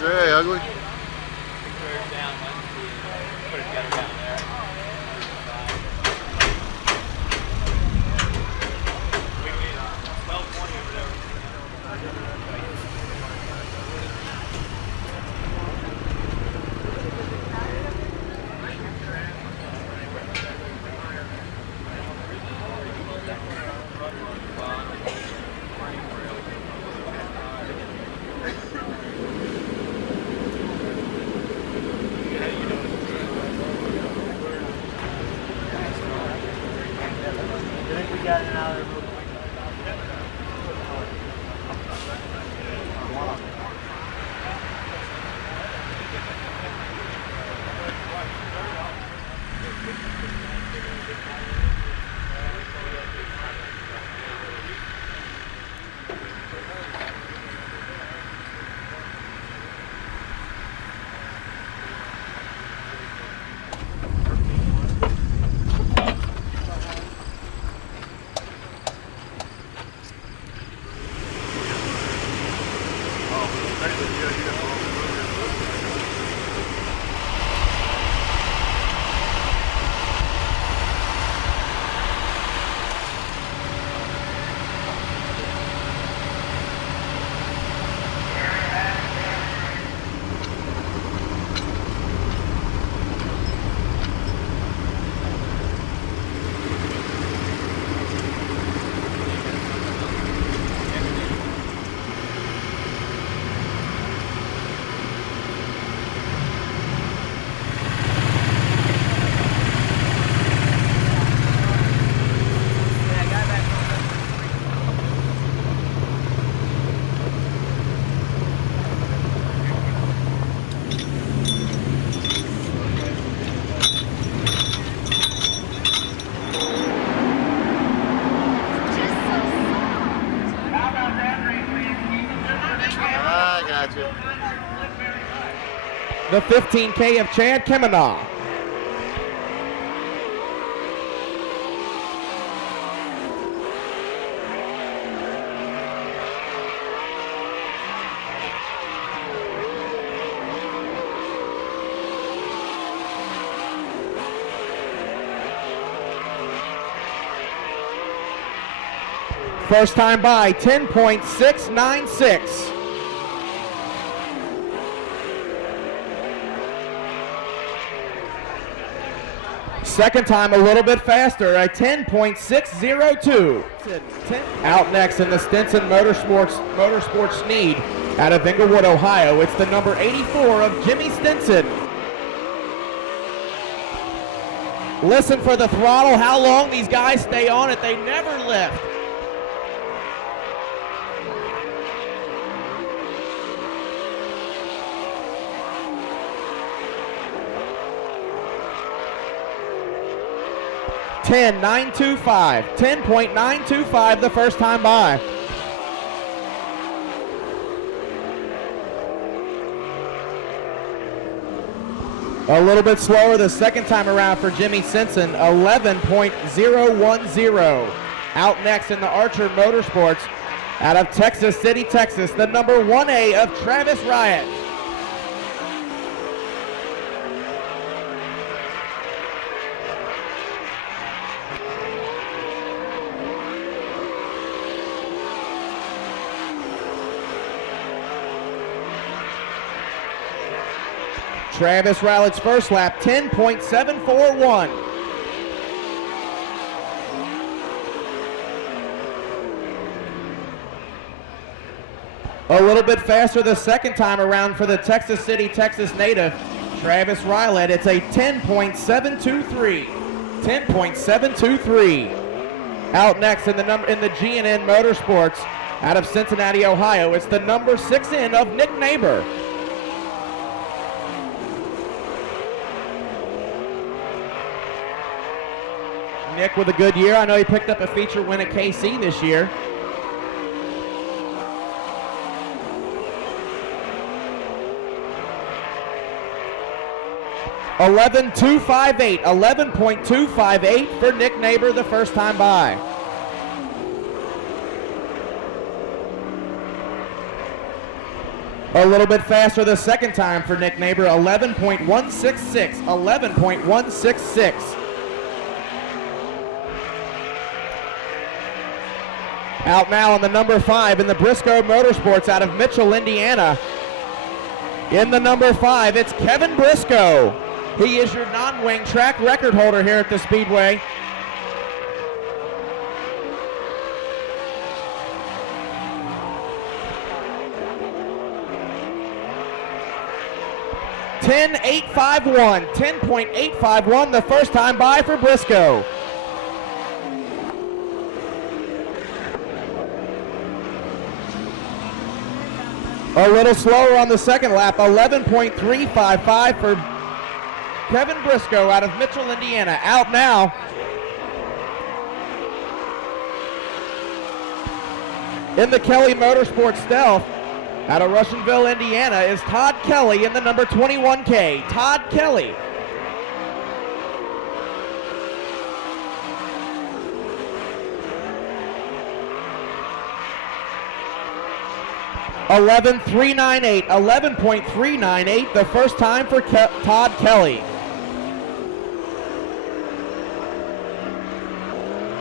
Very ugly. The 15K of Chad Kemenaugh. First time by 10.696. Second time a little bit faster, a 10.602. Out next in the Stinson Motorsports Need out of Englewood, Ohio, it's the number 84 of Jimmy Stinson. Listen for the throttle, how long these guys stay on it, they never lift. $10.925 the first time by. A little bit slower the second time around for Jimmy Stinson, 11.010. Out next in the Archer Motorsports out of Texas City, Texas, the number 1A of Travis Riot. Travis Riot's first lap, 10.741. A little bit faster the second time around for the Texas City, Texas native, Travis Riot. It's a 10.723. 10.723. Out next in the G&N Motorsports out of Cincinnati, Ohio, it's the number 6N of Nick Neighbor. Nick with a good year. I know he picked up a feature win at KC this year. 11.258, 11.258 for Nick Neighbor the first time by. A little bit faster the second time for Nick Neighbor, 11.166, 11.166. Out now on the number 5 in the Briscoe Motorsports out of Mitchell, Indiana. In the number 5, it's Kevin Briscoe. He is your non-wing track record holder here at the Speedway. $10.851, 10.851 the first time by for Briscoe. A little slower on the second lap, 11.355 for Kevin Briscoe out of Mitchell, Indiana. Out now. In the Kelly Motorsports Stealth out of Russianville, Indiana is Todd Kelly in the number 21K. Todd Kelly. $11.398 the first time for Todd Kelly.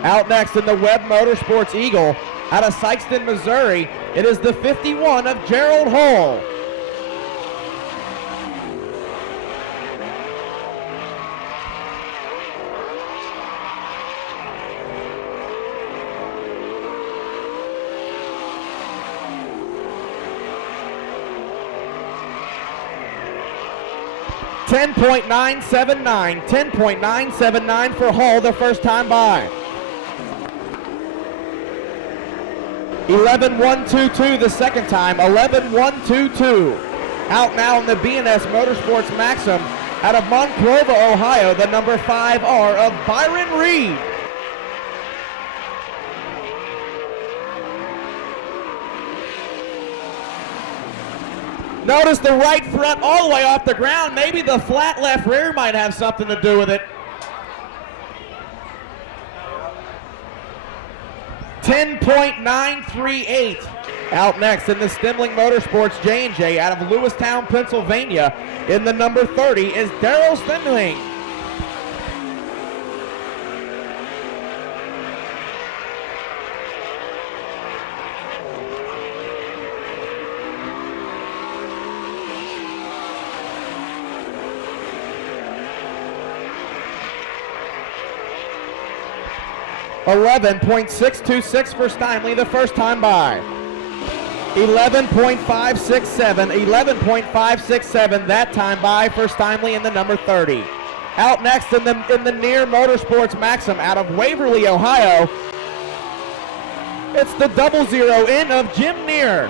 Out next in the Webb Motorsports Eagle out of Sikeston, Missouri, it is the 51 of Gerald Hull. $10.979 for Hull the first time by. 11.122 the second time, 11.122. Out now in the B&S Motorsports Maxim out of Monclova, Ohio, the number 5R of Byron Reed. Notice the right front all the way off the ground. Maybe the flat left rear might have something to do with it. 10.938. Out next in the Stimling Motorsports J&J out of Lewistown, Pennsylvania. In the number 30 is Daryl Stimling. $11.626 for Steinley the first time by. 11.567 that time by for Steinley in the number 30. Out next in the Near Motorsports Maxim out of Waverly, Ohio, it's the 00 in of Jim Neer.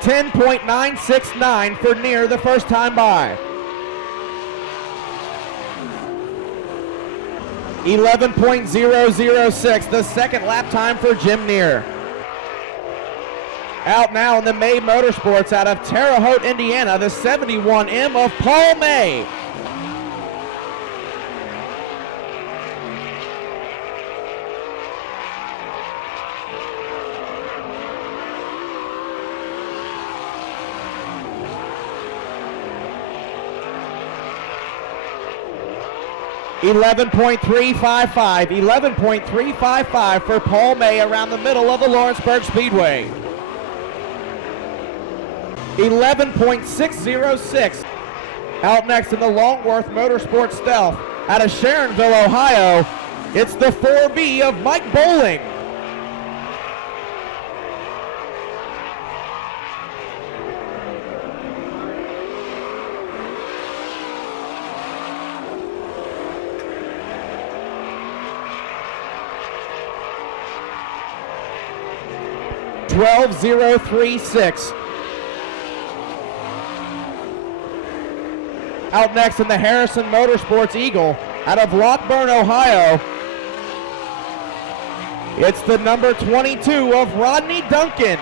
$10.969 for Neer the first time by. 11.006 the second lap time for Jim Neer. Out now in the May Motorsports out of Terre Haute, Indiana, the 71M of Paul May. $11.355 for Paul May around the middle of the Lawrenceburg Speedway. 11.606. Out next in the Longworth Motorsports Stealth out of Sharonville, Ohio, it's the 4B of Mike Bowling. $12.036. Out next in the Harrison Motorsports Eagle out of Lockburn, Ohio, It's the number 22 of Rodney Duncan.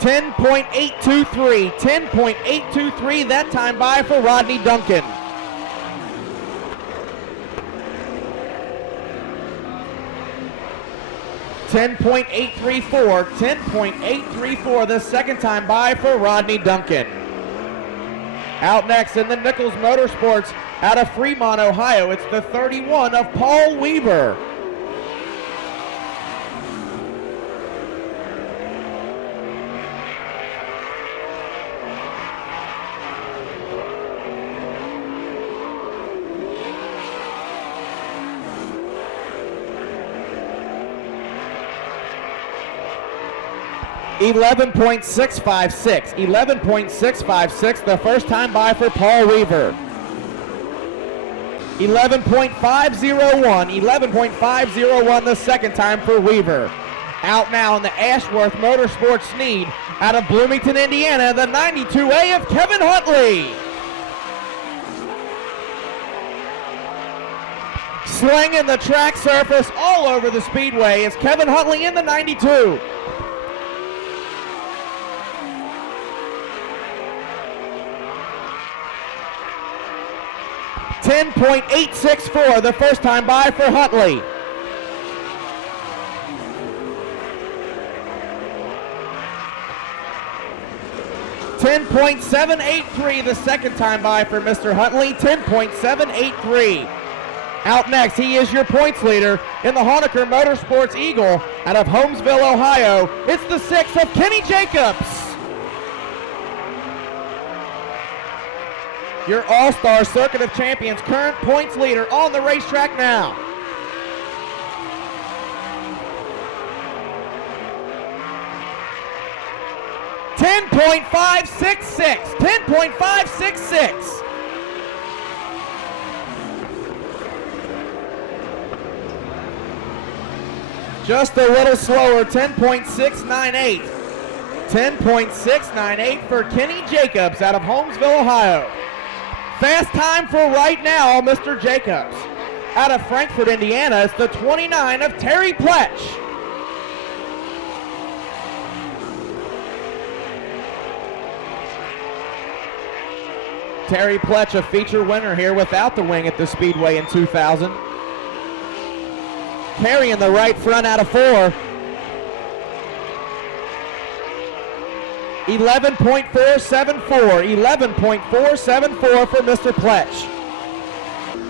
.823 that time by for Rodney Duncan. .834 the second time by for Rodney Duncan. Out next in the Nichols Motorsports out of Fremont, Ohio, it's the 31 of Paul Weaver. .11.656 the first time by for Paul Weaver. 11.501 the second time for Weaver. Out now in the Ashworth Motorsports Sneed out of Bloomington, Indiana, the 92A of Kevin Huntley. Slinging the track surface all over the Speedway is Kevin Huntley in the 92. .864 the first time by for Huntley. .783 the second time by for Mr. Huntley. 10.783. Out next, he is your points leader in the Hooniker Motorsports Eagle out of Holmesville, Ohio. It's the 6 of Kenny Jacobs. Your All-Star Circuit of Champions current points leader on the racetrack now. .10.566. Just a little slower, 10.698. 10.698 for Kenny Jacobs out of Holmesville, Ohio. Fast time for right now, Mr. Jacobs. Out of Frankfort, Indiana, it's the 29 of Terry Pletch. Terry Pletch, a feature winner here without the wing at the Speedway in 2000. Carrying the right front out of 4. 11.474 for Mr. Pletch.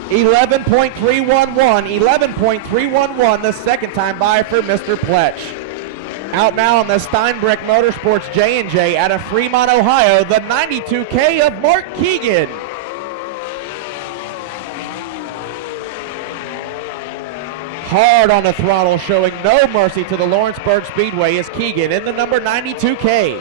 11.311 the second time by for Mr. Pletch. Out now on the Steinbrick Motorsports J&J out of Fremont, Ohio, the 92K of Mark Keegan. Hard on the throttle, showing no mercy to the Lawrenceburg Speedway is Keegan in the number 92K.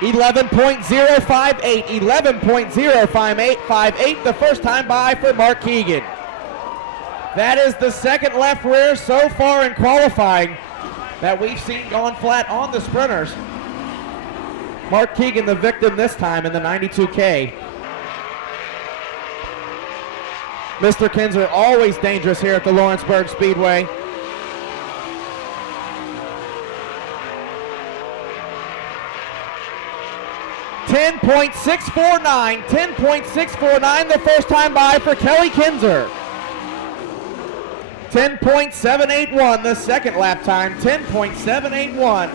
.11.058 the first time by for Mark Keegan. That is the second left rear so far in qualifying that we've seen gone flat on the sprinters. Mark Keegan the victim this time in the 92K. Mr. Kinzer always dangerous here at the Lawrenceburg Speedway. .10.649 the first time by for Kelly Kinzer. 10.781 the second lap time, 10.781.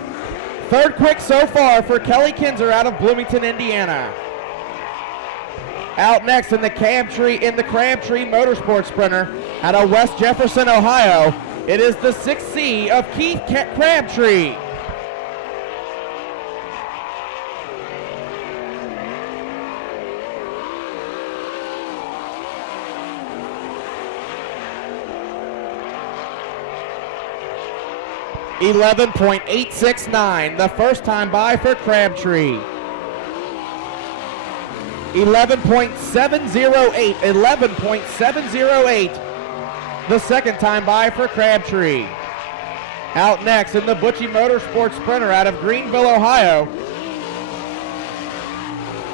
Third quick so far for Kelly Kinzer out of Bloomington, Indiana. Out next in the Crabtree Motorsports Sprinter out of West Jefferson, Ohio, it is the 6C of Keith Crabtree. .11.869 the first time by for Crabtree. 11.708 the second time by for Crabtree. Out next in the Butchie Motorsports Sprinter out of Greenville, Ohio,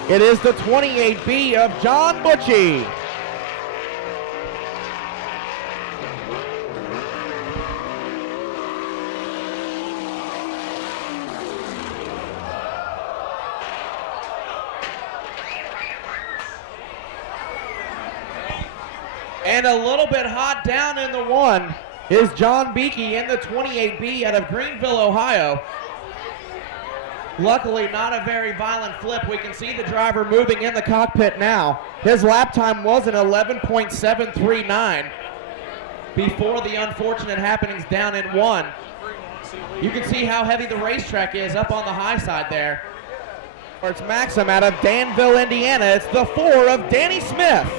it is the 28B of John Butchie. And a little bit hot down in the one is John Beakey in the 28B out of Greenville, Ohio. Luckily, not a very violent flip. We can see the driver moving in the cockpit now. His lap time was an 11.739 before the unfortunate happenings down in one. You can see how heavy the racetrack is up on the high side there. It's Maxim out of Danville, Indiana. It's the 4 of Danny Smith.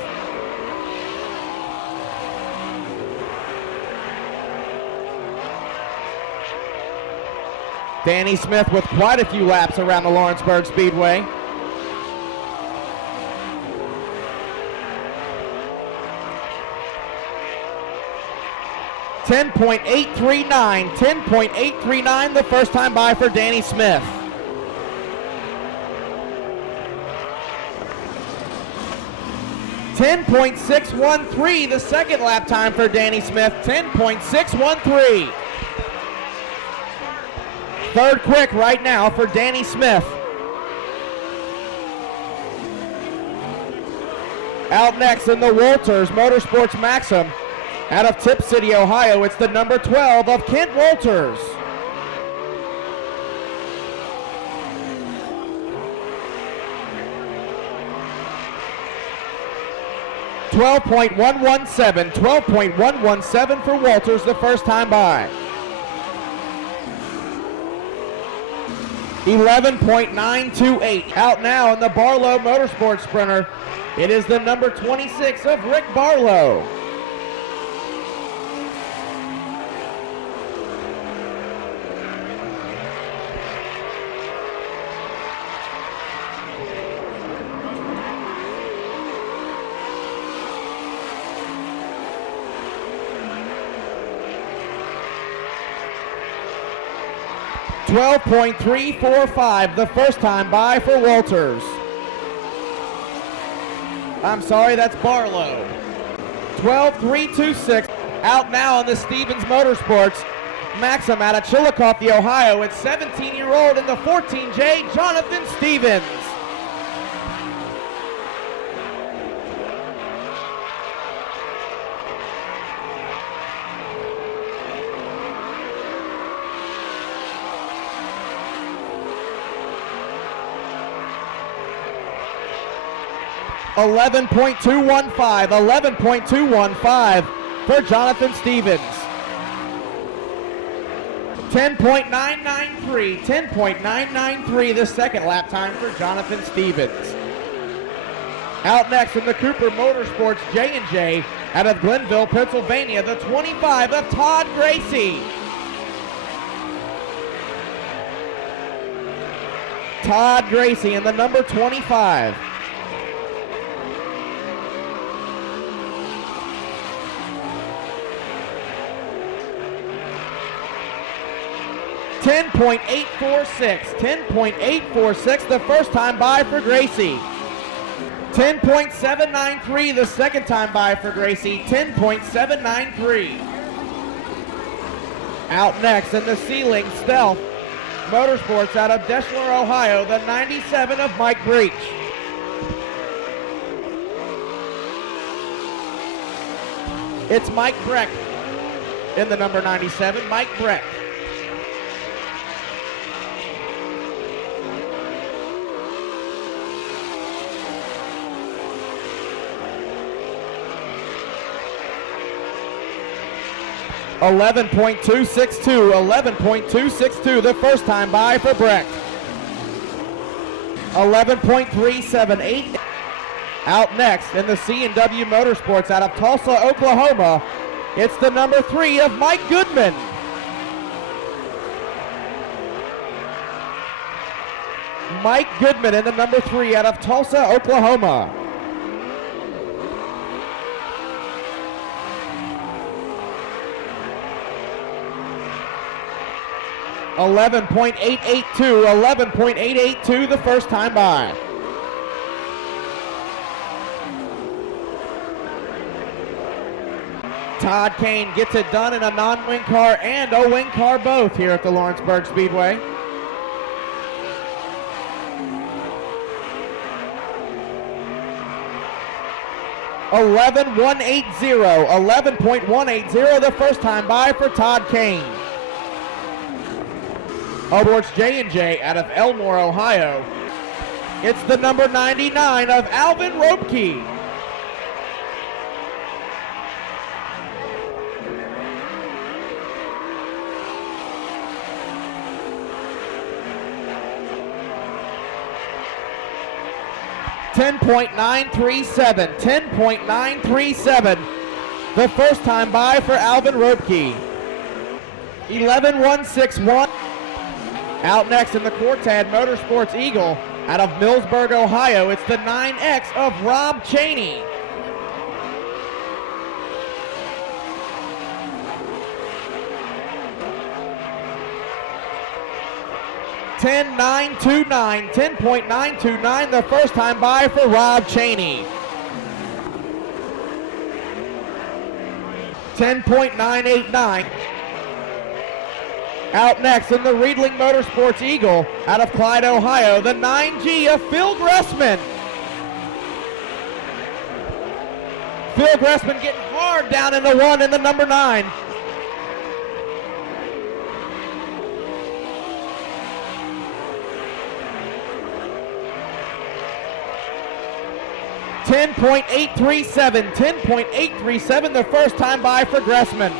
Danny Smith with quite a few laps around the Lawrenceburg Speedway. .839 the first time by for Danny Smith. .613 the second lap time for Danny Smith. 10.613. Third quick right now for Danny Smith. Out next in the Walters Motorsports Maxim out of Tip City, Ohio, it's the number 12 of Kent Walters. .12.117 for Walters the first time by. 11.928. Out now in the Barlow Motorsports Sprinter, it is the number 26 of Rick Barlow. .12.345 the first time by for Walters. I'm sorry, that's Barlow. 12.326. Out now in the Stevens Motorsports Maxim out of Chillicothe, Ohio. It's 17-year-old in the 14J, Jonathan Stevens. $11.215 for Jonathan Stevens. 10.993 the second lap time for Jonathan Stevens. Out next in the Cooper Motorsports J&J out of Glenville, Pennsylvania, the 25 of Todd Gracie. Todd Gracie in the number 25. 10.846 the first time by for Gracie. 10.793 the second time by for Gracie. 10.793. Out next in the Sealing Stealth Motorsports out of Deschler, Ohio, the 97 of Mike Breach. It's Mike Breck in the number 97, Mike Breck. $11.262 the first time by for Breck. 11.378. Out next in the C&W Motorsports out of Tulsa, Oklahoma, it's the number 3 of Mike Goodman. Mike Goodman in the number 3 out of Tulsa, Oklahoma. 11.882 the first time by. Todd Kane gets it done in a non-wing car and a wing car both here at the Lawrenceburg Speedway. $11.180 the first time by for Todd Kane. Towards J&J out of Elmore, Ohio. It's the number 99 of Alvin Ropke. $10.937 the first time by for Alvin Ropke. 11.161. Out next in the Quartad Motorsports Eagle out of Millsburg, Ohio, it's the 9X of Rob Cheney. $10.929 the first time by for Rob Cheney. 10.989. Out next in the Riedling Motorsports Eagle out of Clyde, Ohio, the 9G of Phil Gressman. Phil Gressman getting hard down in the 1 in the number 9. $10.837 the first time by for Gressman.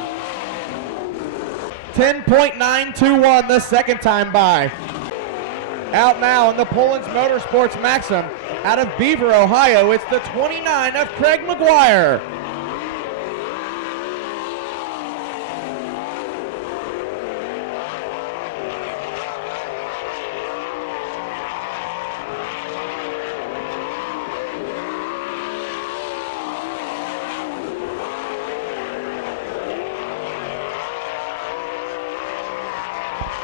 10.921 the second time by. Out now in the Poland's Motorsports Maxim out of Beaver, Ohio, it's the 29 of Craig McGuire.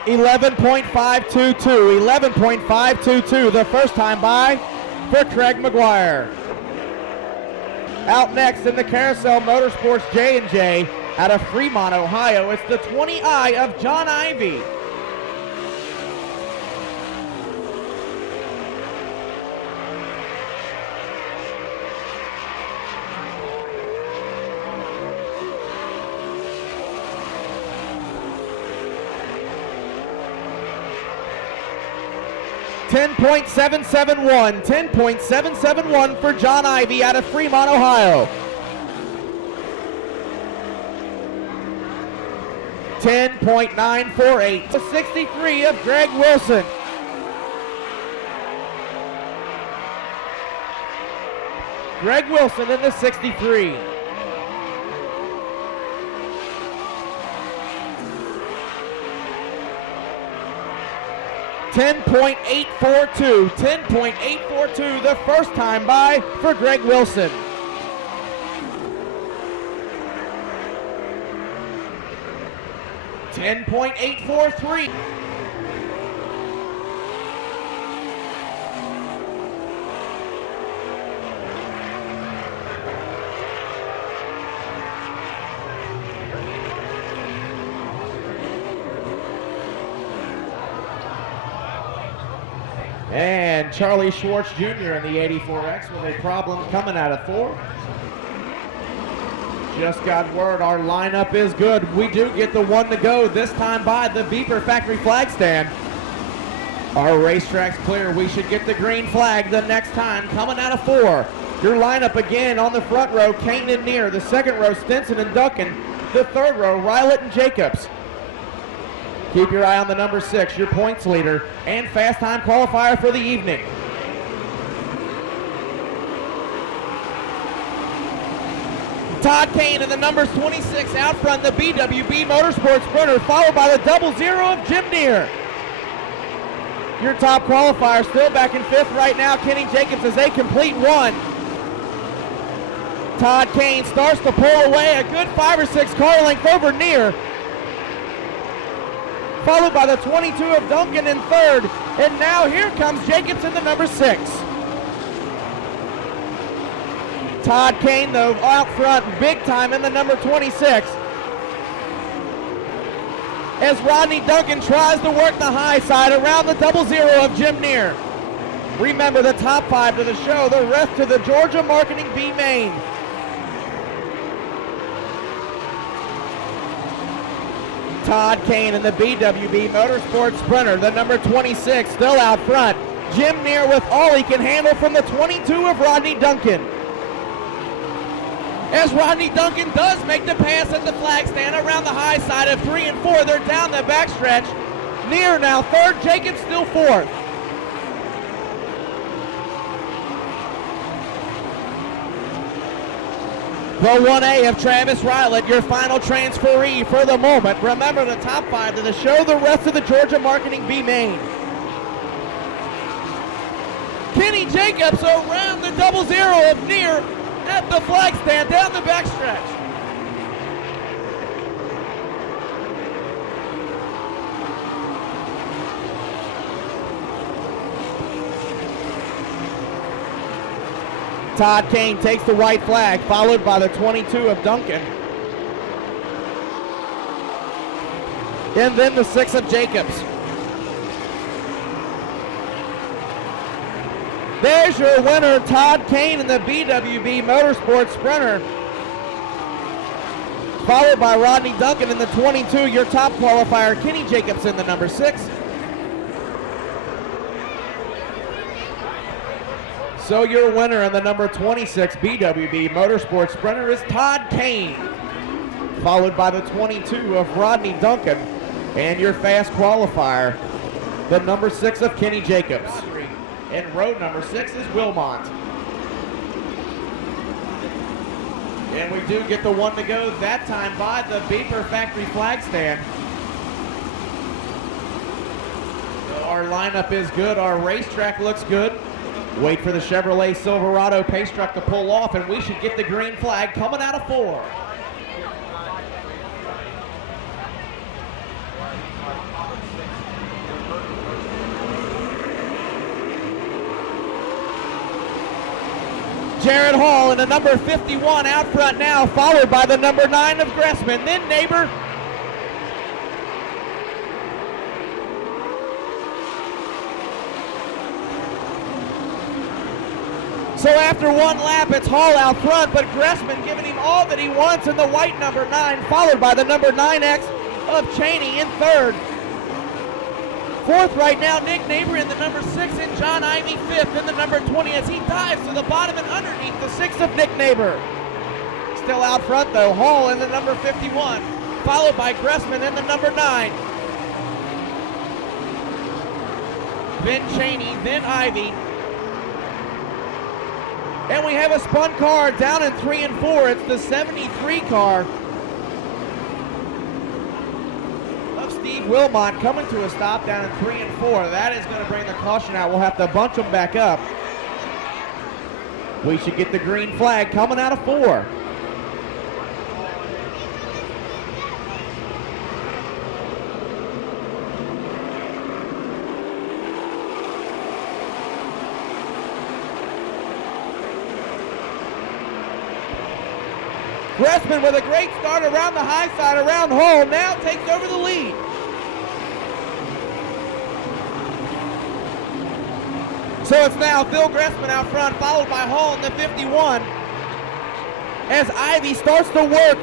$11.522 the first time by for Craig McGuire. Out next in the Carousel Motorsports J&J out of Fremont, Ohio, it's the 20I of John Ivey. $10.771 for John Ivey out of Fremont, Ohio. 10.948. The 63 of Greg Wilson. Greg Wilson in the 63. $10.842 the first time by for Greg Wilson. $10.843. And Charlie Schwartz Jr. in the 84X with a problem coming out of 4. Just got word our lineup is good. We do get the 1 to go, this time by the Beeper Factory flag stand. Our racetrack's clear. We should get the green flag the next time coming out of 4. Your lineup again on the front row, Kane and Neer. The second row, Stinson and Duncan. The third row, Rylett and Jacobs. Keep your eye on the number 6, your points leader and fast time qualifier for the evening. Todd Kane in the numbers 26 out front, the BWB Motorsports Sprinter, followed by the 00 of Jim Neer. Your top qualifier still back in 5th right now. Kenny Jacobs is a complete 1. Todd Kane starts to pull away, a good 5 or 6 car length over Neer. followed by the 22 of Duncan in third. And now here comes Jacobs in the number 6. Todd Kane, though, out front big time in the number 26. As Rodney Duncan tries to work the high side around the 00 of Jim Neer. Remember the top 5 to the show, the rest to the Georgia Marketing B main. Todd Kane in the BWB Motorsports Sprinter, the number 26, still out front. Jim Neer with all he can handle from the 22 of Rodney Duncan. As Rodney Duncan does make the pass at the flag stand around the high side of 3 and 4, they're down the backstretch. Neer now third, Jacobs still fourth. The 1A of Travis Rylett, your final transferee for the moment. Remember the top 5 to the show, the rest of the Georgia Marketing B main. Kenny Jacobs around the 00 of Neer at the flag stand down the backstretch. Todd Kane takes the white flag, followed by the 22 of Duncan. And then the 6 of Jacobs. There's your winner, Todd Kane in the BWB Motorsports Sprinter. Followed by Rodney Duncan in the 22, your top qualifier, Kenny Jacobs in the number 6. So your winner in the number 26 BWB Motorsports Sprinter is Todd Kane, followed by the 22 of Rodney Duncan, and your fast qualifier, the number 6 of Kenny Jacobs. And road number 6 is Wilmont. And we do get the one to go that time by the Beeper Factory flag stand. So our lineup is good, our racetrack looks good. Wait for the Chevrolet Silverado pace truck to pull off, and we should get the green flag coming out of 4. Jared Hall in the number 51 out front now, followed by the number 9 of Gressman, then Neighbor. So after one lap, it's Hall out front, but Gressman giving him all that he wants in the white number 9, followed by the number 9X of Cheney in third. Fourth right now, Nick Neighbor in the number 6, and John Ivey fifth in the number 20 as he dives to the bottom and underneath the 6 of Nick Neighbor. Still out front though, Hall in the number 51, followed by Gressman in the number 9. Then Cheney, then Ivey. And we have a spun car down in 3 and 4. It's the 73 car of Steve Wilmot coming to a stop down in 3 and 4. That is going to bring the caution out. We'll have to bunch them back up. We should get the green flag coming out of 4. Gressman with a great start around the high side around Hall, now takes over the lead. So it's now Phil Gressman out front, followed by Hall in the 51. As Ivy starts to work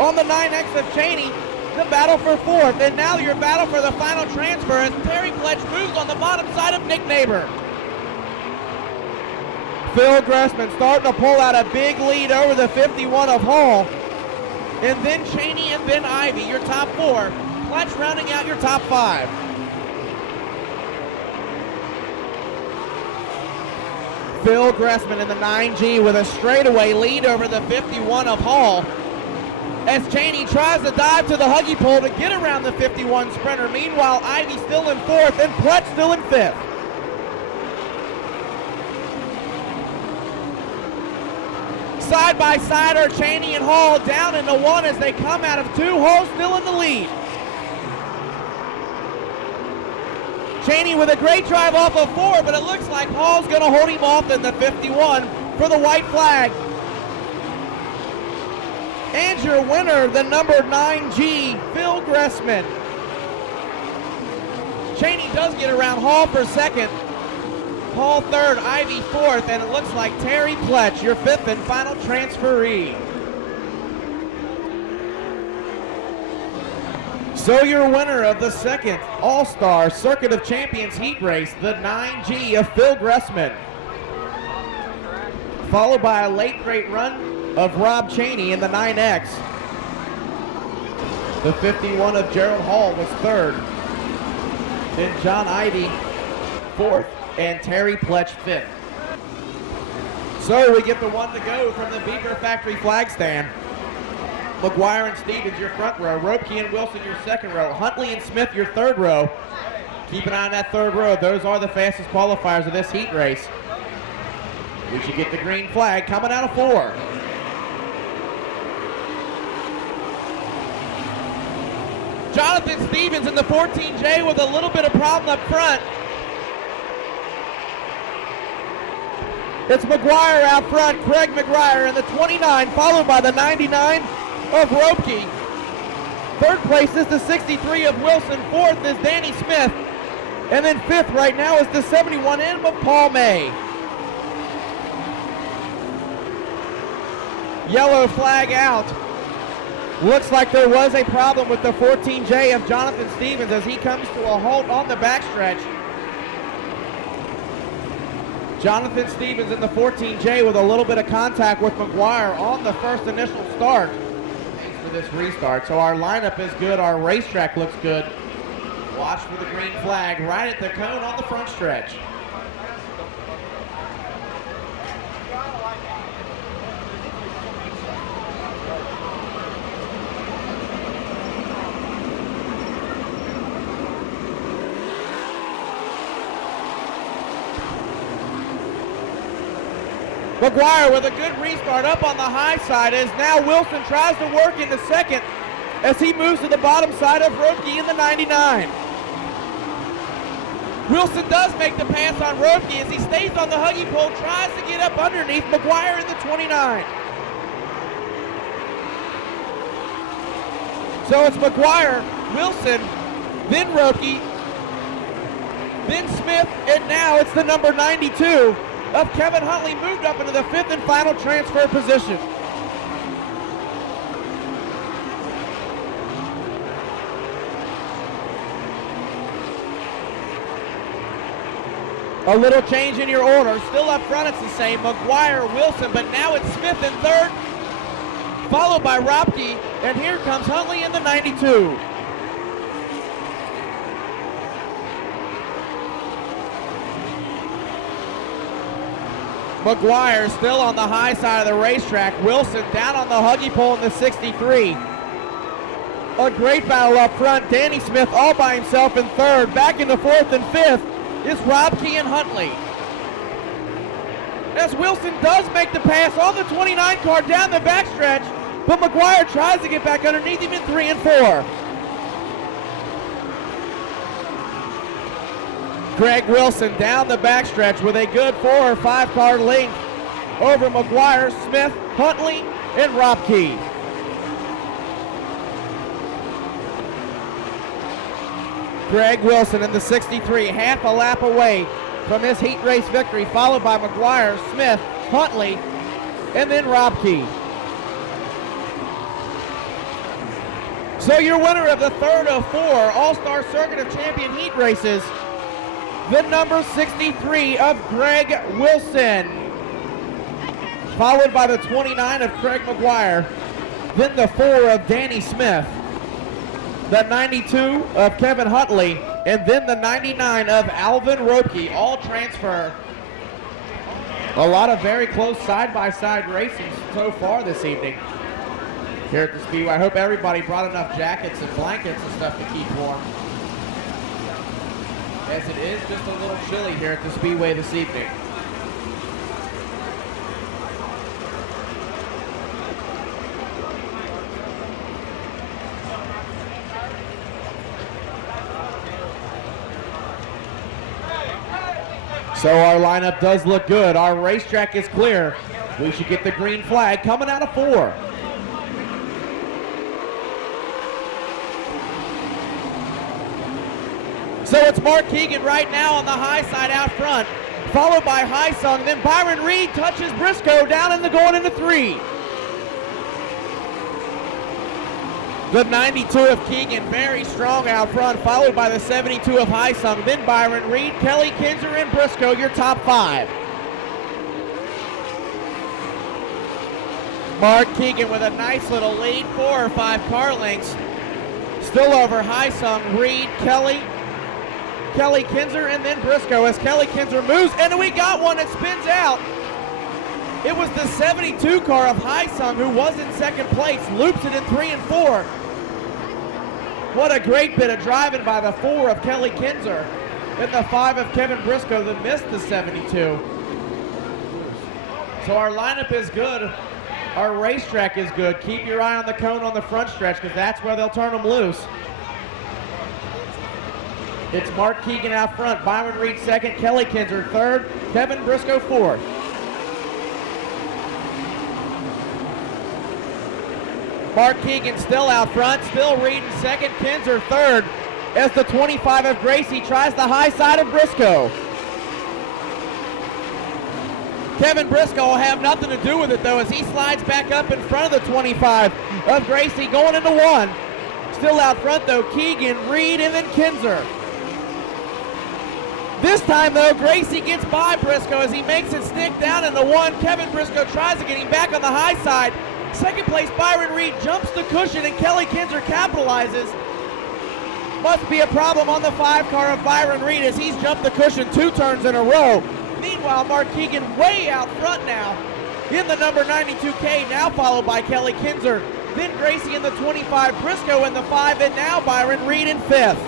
on the 9X of Cheney, the battle for 4th. And now your battle for the final transfer as Terry Pletch moves on the bottom side of Nick Neighbor. Phil Gressman starting to pull out a big lead over the 51 of Hall. And then Cheney and then Ivy, your top 4. Pletch rounding out your top 5. Phil Gressman in the 9G with a straightaway lead over the 51 of Hall. As Cheney tries to dive to the huggy pole to get around the 51 Sprinter. Meanwhile, Ivy still in 4th and Pletch still in 5th. Side by side are Cheney and Hall down into 1 as they come out of 2. Hall still in the lead. Cheney with a great drive off of 4, but it looks like Hall's going to hold him off in the 51 for the white flag. And your winner, the number 9G, Phil Gressman. Cheney does get around Hall for second. Hall third, Ivy fourth, and it looks like Terry Pletch, your fifth and final transferee. So your winner of the second All-Star Circuit of Champions heat race, the 9G of Phil Gressman. Followed by a late great run of Rob Cheney in the 9X. The 51 of Gerald Hall was third. Then John Ivy fourth and Terry Pletch fifth. So we get the one to go from the Beaver Factory flag stand. McGuire and Stevens, your front row. Ropke and Wilson, your second row. Huntley and Smith, your third row. Keep an eye on that third row. Those are the fastest qualifiers of this heat race. We should get the green flag coming out of 4. Jonathan Stevens in the 14J with a little bit of problem up front. It's McGuire out front, Craig McGuire in the 29, followed by the 99 of Ropke. Third place is the 63 of Wilson. Fourth is Danny Smith. And then fifth right now is the 71M of Paul May. Yellow flag out. Looks like there was a problem with the 14J of Jonathan Stevens as he comes to a halt on the backstretch. Jonathan Stevens in the 14J with a little bit of contact with McGuire on the first initial start. Thanks for this restart. So our lineup is good. Our racetrack looks good. Watch for the green flag right at the cone on the front stretch. McGuire with a good restart up on the high side as now Wilson tries to work into second as he moves to the bottom side of Ropke in the 99. Wilson does make the pass on Ropke as he stays on the huggy pole, tries to get up underneath McGuire in the 29. So it's McGuire, Wilson, then Ropke, then Smith, and now it's the number 92 of Kevin Huntley, moved up into the fifth and final transfer position. A little change in your order. Still up front, it's the same. McGuire, Wilson, but now it's Smith in third, followed by Ropke, and here comes Huntley in the 92. McGuire still on the high side of the racetrack. Wilson down on the huggy pole in the 63. A great battle up front. Danny Smith all by himself in third. Back in the fourth and fifth is Ropke and Huntley. As Wilson does make the pass on the 29 car down the backstretch, but McGuire tries to get back underneath him in 3 and 4. Greg Wilson down the backstretch with a good 4 or 5 car length over McGuire, Smith, Huntley, and Ropke. Greg Wilson in the 63, half a lap away from his heat race victory, followed by McGuire, Smith, Huntley, and then Ropke. So your winner of the third of 4 All-Star Circuit of Champion heat races, the number 63 of Greg Wilson, followed by the 29 of Craig McGuire, then the 4 of Danny Smith, the 92 of Kevin Huntley, and then the 99 of Alvin Ropke, all transfer. A lot of very close side-by-side racing so far this evening here at the Speedway. I hope everybody brought enough jackets and blankets and stuff to keep warm, as it is just a little chilly here at the Speedway this evening. So our lineup does look good. Our racetrack is clear. We should get the green flag coming out of 4. So it's Mark Keegan right now on the high side out front, followed by High Sung. Then Byron Reed touches Briscoe down in the going into 3. The 92 of Keegan very strong out front, followed by the 72 of High Sung. Then Byron Reed, Kelly Kinzer, and Briscoe, your top 5. Mark Keegan with a nice little lead, 4 or 5 car lengths. Still over High Sung, Reed, Kelly Kinzer, and then Briscoe as Kelly Kinzer moves, and we got one that spins out. It was the 72 car of High Sung who was in second place, loops it in 3 and 4. What a great bit of driving by the 4 of Kelly Kinzer and the 5 of Kevin Briscoe that missed the 72. So our lineup is good. Our racetrack is good. Keep your eye on the cone on the front stretch because that's where they'll turn them loose. It's Mark Keegan out front, Byron Reed second, Kelly Kinzer third, Kevin Briscoe fourth. Mark Keegan still out front, still Reed in second, Kinzer third, as the 25 of Gracie tries the high side of Briscoe. Kevin Briscoe will have nothing to do with it though as he slides back up in front of the 25 of Gracie going into 1. Still out front though, Keegan, Reed, and then Kinzer. This time though, Gracie gets by Briscoe as he makes it stick down into 1. Kevin Briscoe tries to get him back on the high side. Second place, Byron Reed jumps the cushion and Kelly Kinzer capitalizes. Must be a problem on the 5 car of Byron Reed as he's jumped the cushion 2 turns in a row. Meanwhile, Mark Keegan way out front now in the number 92K, now followed by Kelly Kinzer. Then Gracie in the 25, Briscoe in the 5, and now Byron Reed in 5th.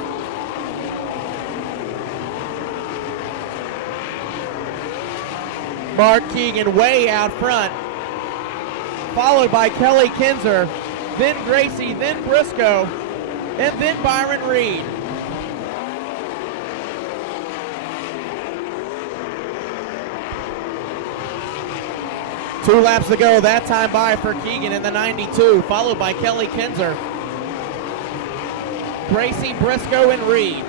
Mark Keegan way out front, followed by Kelly Kinzer, then Gracie, then Briscoe, and then Byron Reed. Two laps to go, that time by for Keegan in the 92, followed by Kelly Kinzer, Gracie, Briscoe, and Reed.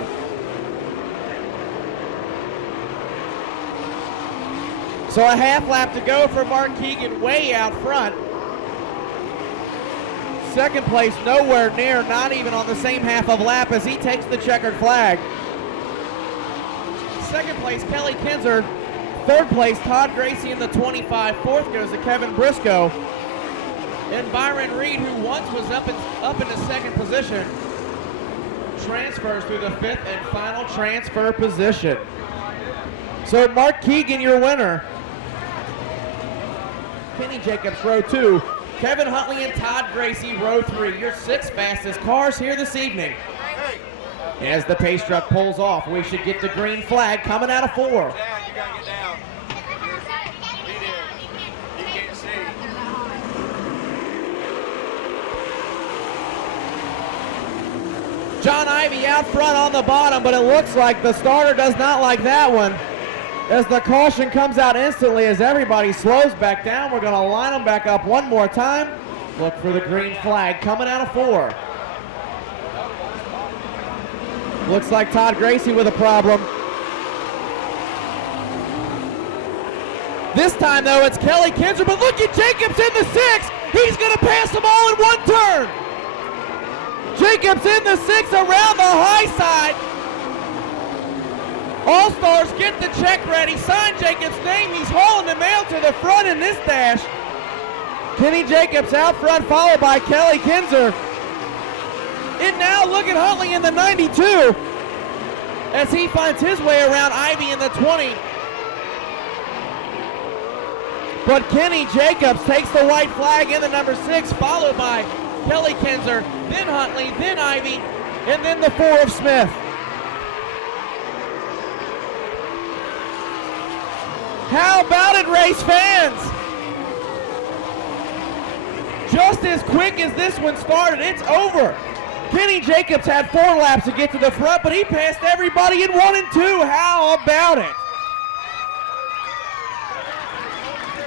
So a half lap to go for Mark Keegan way out front. Second place nowhere near, not even on the same half of lap as he takes the checkered flag. Second place, Kelly Kinzer. Third place, Todd Gracie in the 25. Fourth goes to Kevin Briscoe. And Byron Reed, who once was up in the second position, transfers through the 5th and final transfer position. So Mark Keegan, your winner. Kenny Jacobs, row 2. Kevin Huntley and Todd Gracie, row 3. Your 6 fastest cars here this evening. As the pace truck pulls off, we should get the green flag coming out of 4. You gotta get down. Be there. You can't see. John Ivey out front on the bottom, but it looks like the starter does not like that one. As the caution comes out instantly as everybody slows back down, we're going to line them back up one more time. Look for the green flag coming out of 4. Looks like Todd Gracie with a problem. This time though, it's Kelly Kinzer, but look at Jacobs in the 6. He's going to pass them all in 1 turn. Jacobs in the 6 around the high side. All-Stars get the check ready. Sign Jacobs' name. He's hauling the mail to the front in this dash. Kenny Jacobs out front, followed by Kelly Kinzer. And now look at Huntley in the 92 as he finds his way around Ivy in the 20. But Kenny Jacobs takes the white flag in the number 6, followed by Kelly Kinzer, then Huntley, then Ivy, and then the 4 of Smith. How about it, race fans? Just as quick as this one started, it's over. Kenny Jacobs had 4 laps to get to the front, but he passed everybody in 1 and 2. How about it?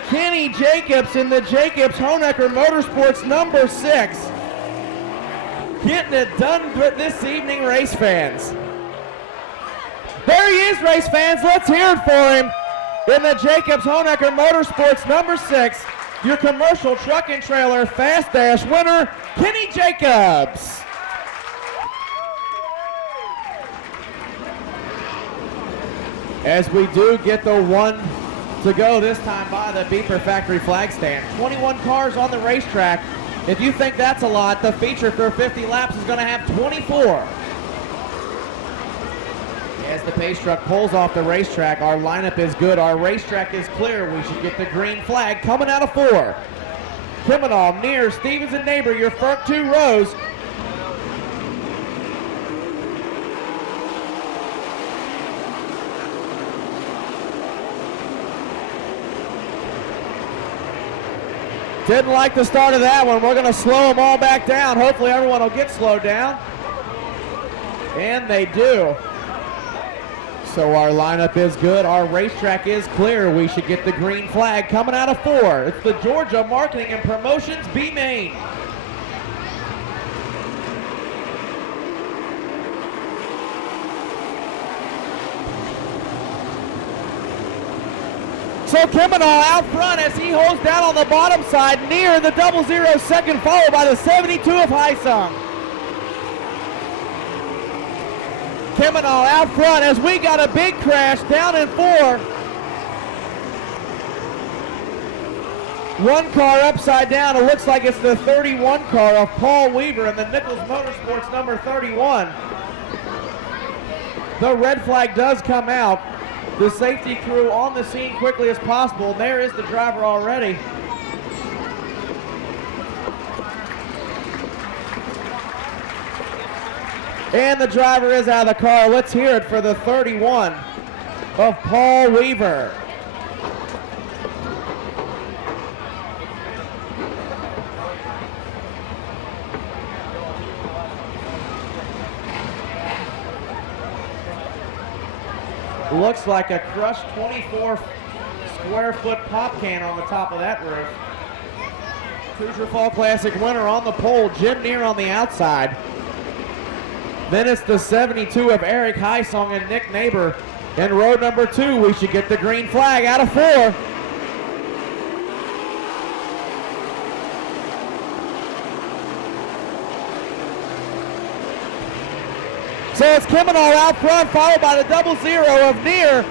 Kenny Jacobs in the Jacobs Honecker Motorsports number 6. Getting it done this evening, race fans. There he is, race fans. Let's hear it for him. In the Jacobs Honecker Motorsports number 6, your commercial truck and trailer Fast Dash winner, Kenny Jacobs. As we do get the one to go, this time by the Beeper Factory flag stand. 21 cars on the racetrack. If you think that's a lot, the feature for 50 laps is going to have 24. As the pace truck pulls off the racetrack, our lineup is good. Our racetrack is clear. We should get the green flag coming out of 4. Kiminall, Near, Stevens, and Neighbor, your front 2 rows. Didn't like the start of that one. We're going to slow them all back down. Hopefully everyone will get slowed down. And they do. So our lineup is good. Our racetrack is clear. We should get the green flag coming out of 4. It's the Georgia Marketing and Promotions B Main. So Kiminall out front as he holds down on the bottom side near the 00 second, followed by the 72 of Heisung. Kiminall out front as we got a big crash down in 4. One car upside down. It looks like it's the 31 car of Paul Weaver in the Nichols Motorsports number 31. The red flag does come out. The safety crew on the scene quickly as possible. There is the driver already. And the driver is out of the car. Let's hear it for the 31 of Paul Weaver. Looks like a crushed 24 square foot pop can on the top of that roof. Hoosier Fall Classic winner on the pole, Jim Neer on the outside. Then it's the 72 of Eric Heisung and Nick Neighbor. In row number 2, we should get the green flag out of 4. So it's Kiminall out front, followed by the 00 of Neer.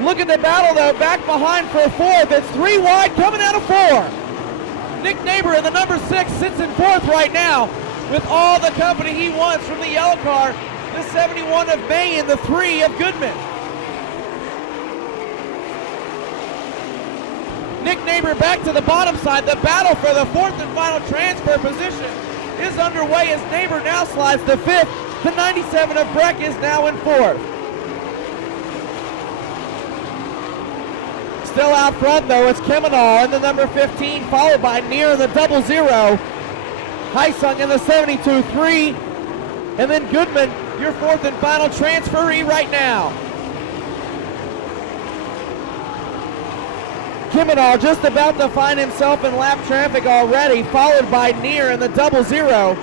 Look at the battle, though, back behind for 4th. It's 3 wide, coming out of 4. Nick Neighbor in the number 6 sits in 4th right now with all the company he wants from the yellow car, the 71 of May and the 3 of Goodman. Nick Neighbor back to the bottom side. The battle for the 4th and final transfer position is underway as Neighbor now slides to 5th. The 97 of Breck is now in 4th. Still out front, though, it's Kiminall in the number 15, followed by Neer in the 00. Heisung in the 72-3. And then Goodman, your 4th and final transferee right now. Kiminall just about to find himself in lap traffic already, followed by Neer in the 00.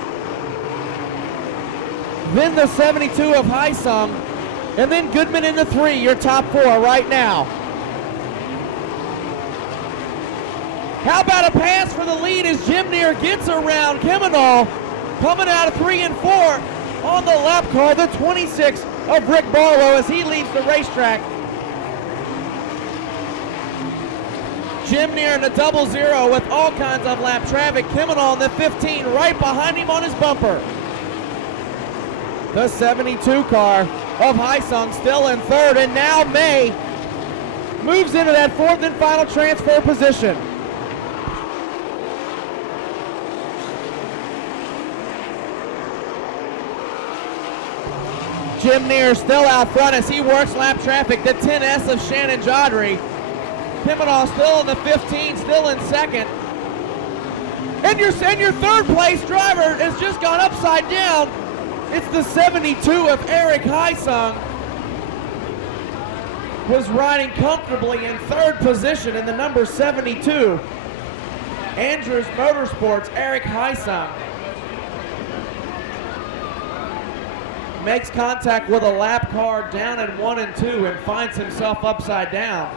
Then the 72 of Heisung, and then Goodman in the 3, your top 4 right now. How about a pass for the lead as Jim Neer gets around Kiminall, coming out of 3 and 4 on the lap car, the 26 of Rick Barlow as he leaves the racetrack. Jim Neer in the 00 with all kinds of lap traffic. Kiminall in the 15 right behind him on his bumper. The 72 car of Heisung still in 3rd, and now May moves into that 4th and final transfer position. Jim Neer still out front as he works lap traffic, the 10S of Shannon Jodry. Kiminall still in the 15, still in 2nd. And your 3rd place driver has just gone upside down. It's the 72 of Eric Heisung, was riding comfortably in third position in the number 72. Andrews Motorsports' Eric Heisam makes contact with a lap car down in 1 and 2 and finds himself upside down.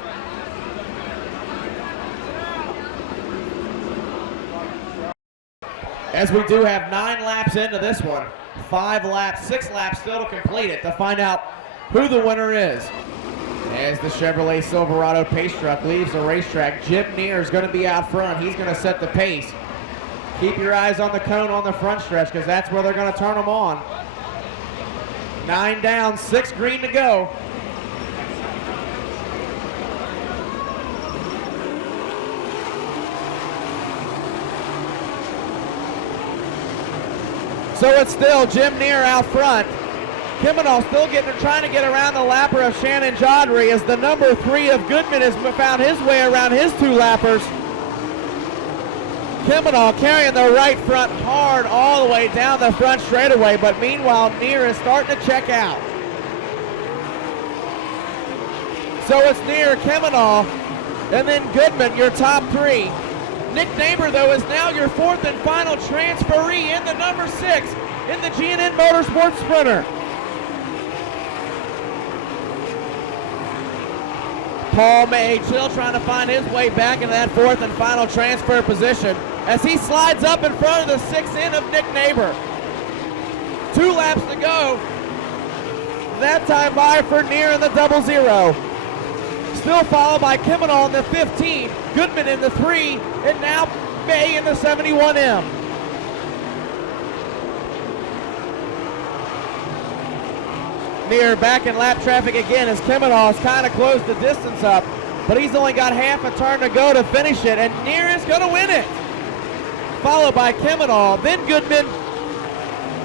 As we do have 9 laps into this one, 6 laps still to complete it to find out who the winner is. As the Chevrolet Silverado pace truck leaves the racetrack, Jim Neer is going to be out front. He's going to set the pace. Keep your eyes on the cone on the front stretch because that's where they're going to turn them on. 9 down, 6 green to go. So it's still Jim Neer out front. Kiminal still trying to get around the lapper of Shannon Jodry as the number 3 of Goodman has found his way around his 2 lappers. Kiminal carrying the right front hard all the way down the front straightaway, but meanwhile Neer is starting to check out. So it's Neer, Kiminal, and then Goodman, your top 3. Nick Neighbor, though, is now your 4th and final transferee in the number 6 in the G&N Motorsports Sprinter. Paul May still trying to find his way back into that 4th and final transfer position as he slides up in front of the 6th in of Nick Neighbor. 2 laps to go. That time by for Neer in the 00. Still followed by Kiminal in the 15, Goodman in the 3, and now May in the 71M. Neer back in lap traffic again as Kiminal has kind of closed the distance up, but he's only got half a turn to go to finish it, and Neer is going to win it. Followed by Kiminal, then Goodman,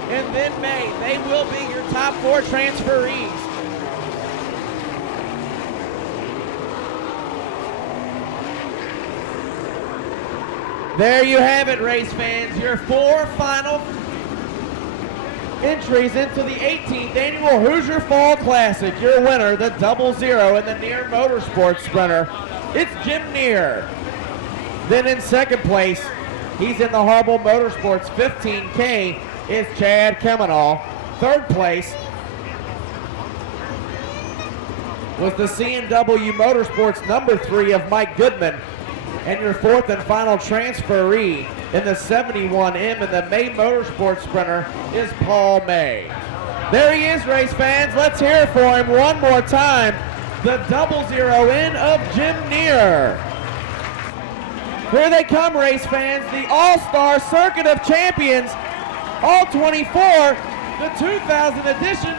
and then May. They will be your top 4 transferees. There you have it, race fans. Your 4 final entries into the 18th annual Hoosier Fall Classic. Your winner, the 00 in the Neer Motorsports Sprinter. It's Jim Neer. Then in second place, he's in the Harble Motorsports 15K, is Chad Kiminal. Third place was the C&W Motorsports number 3 of Mike Goodman. And your 4th and final transferee in the 71M in the May Motorsports Sprinter is Paul May. There he is, race fans. Let's hear it for him one more time. The 00 in of Jim Neer. Here they come, race fans. The All-Star Circuit of Champions, all 24, the 2000 edition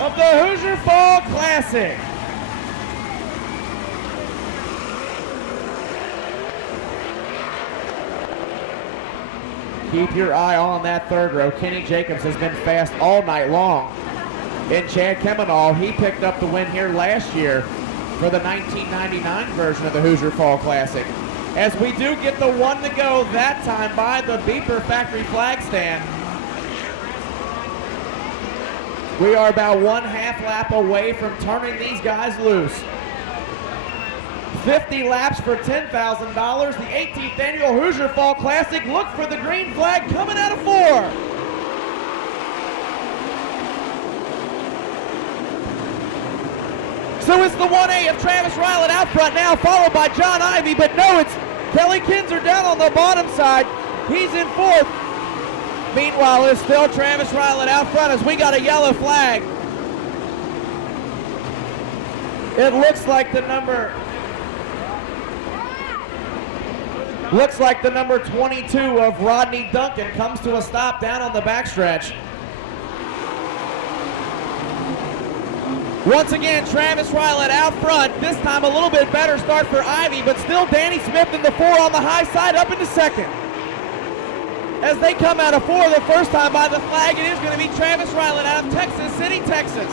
of the Hoosier Fall Classic. Keep your eye on that 3rd row. Kenny Jacobs has been fast all night long. And Chad Kiminal, he picked up the win here last year for the 1999 version of the Hoosier Fall Classic. As we do get the 1 to go, that time by the Beeper Factory flag stand. We are about 1/2 lap away from turning these guys loose. 50 laps for $10,000. The 18th annual Hoosier Fall Classic. Look for the green flag coming out of 4. So it's the 1A of Travis Ryland out front now, followed by John Ivey, but no, it's Kelly Kinzer down on the bottom side. He's in 4th. Meanwhile, it's still Travis Ryland out front as we got a yellow flag. It looks like the number 22 of Rodney Duncan comes to a stop down on the backstretch. Once again, Travis Ryland out front. This time a little bit better start for Ivy, but still Danny Smith in the 4 on the high side up into 2nd. As they come out of 4 the first time by the flag, it is going to be Travis Ryland out of Texas City, Texas.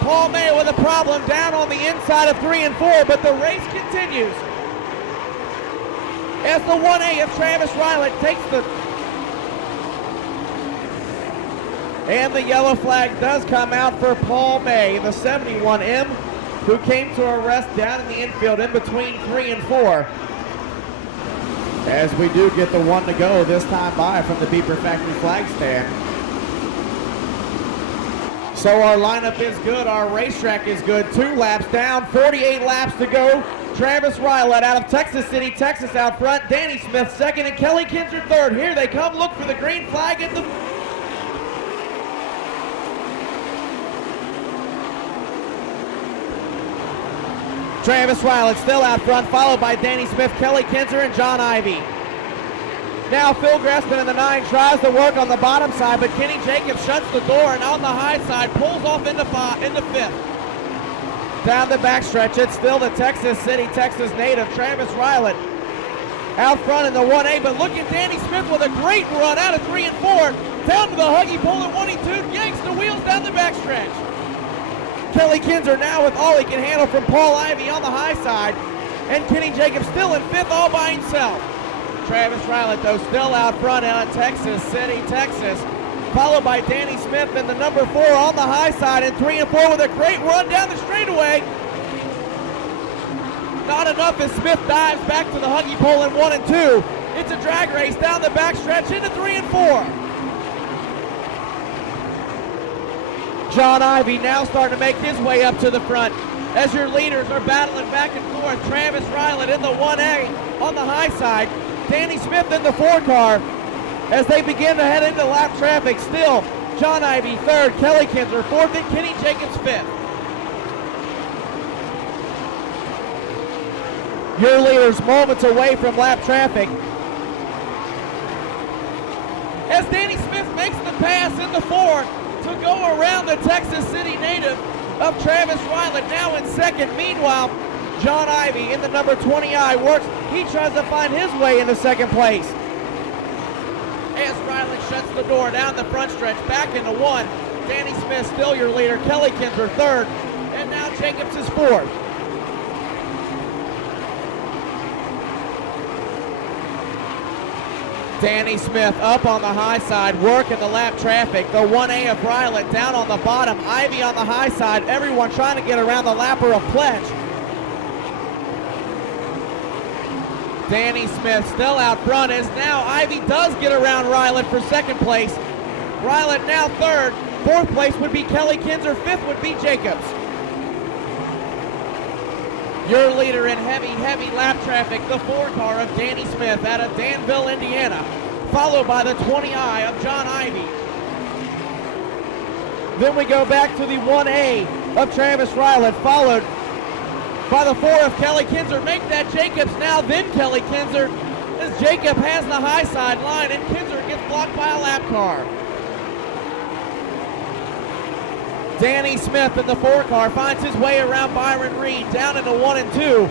Paul May with a problem down on the inside of 3 and 4, but the race continues. As the 1A of Travis Ryland takes the... And the yellow flag does come out for Paul May, the 71M who came to a rest down in the infield in between 3 and 4. As we do get the one to go this time by from the Beeper Factory flag stand. So our lineup is good, our racetrack is good. 2 laps down, 48 laps to go. Travis Rylett out of Texas City, Texas out front. Danny Smith second and Kelly Kinzer third. Here they come, look for the green flag at the... Travis Rylett still out front, followed by Danny Smith, Kelly Kinzer, and John Ivy. Now Phil Gressman in the 9 tries to work on the bottom side, but Kenny Jacobs shuts the door and on the high side pulls off into 5th. Down the backstretch, it's still the Texas City, Texas native, Travis Rylett out front in the 1A, but look at Danny Smith with a great run out of 3 and 4. Down to the huggy pole at 1 and 2, yanks the wheels down the backstretch. Kelly Kinzer now with all he can handle from Paul Ivy on the high side, and Kenny Jacobs still in 5th all by himself. Travis Rylett, though, still out front out of Texas City, Texas, followed by Danny Smith in the number 4 on the high side, and 3 and 4 with a great run down the straightaway. Not enough as Smith dives back to the huggy pole in 1 and 2. It's a drag race down the backstretch into 3 and 4. John Ivy now starting to make his way up to the front as your leaders are battling back and forth. Travis Rylett in the 1A on the high side. Danny Smith in the 4 car as they begin to head into lap traffic. Still, John Ivy 3rd, Kelly Kinzer 4th, and Kenny Jacobs 5th. Your leaders moments away from lap traffic as Danny Smith makes the pass in the 4 to go around the Texas City native of Travis Rylett, now in 2nd. Meanwhile, John Ivy in the number 20I works. He tries to find his way into 2nd place. As Rylett shuts the door down the front stretch, back into 1. Danny Smith still your leader. Kelly Kinzer 3rd. And now Jacobs is 4th. Danny Smith up on the high side, working the lap traffic. The 1A of Rylett down on the bottom. Ivy on the high side. Everyone trying to get around the lapper of Pledge. Danny Smith still out front as now Ivy does get around Rylett for 2nd place. Rylett now 3rd. 4th place would be Kelly Kinzer. 5th would be Jacobs. Your leader in heavy lap traffic, the 4 car of Danny Smith out of Danville, Indiana, followed by the 20I of John Ivy. Then we go back to the 1A of Travis Rylett, followed by the 4 of Kelly Kinzer. Make that Jacobs now, then Kelly Kinzer, as Jacob has the high side line and Kinzer gets blocked by a lap car. Danny Smith in the 4 car finds his way around Byron Reed down into 1 and 2.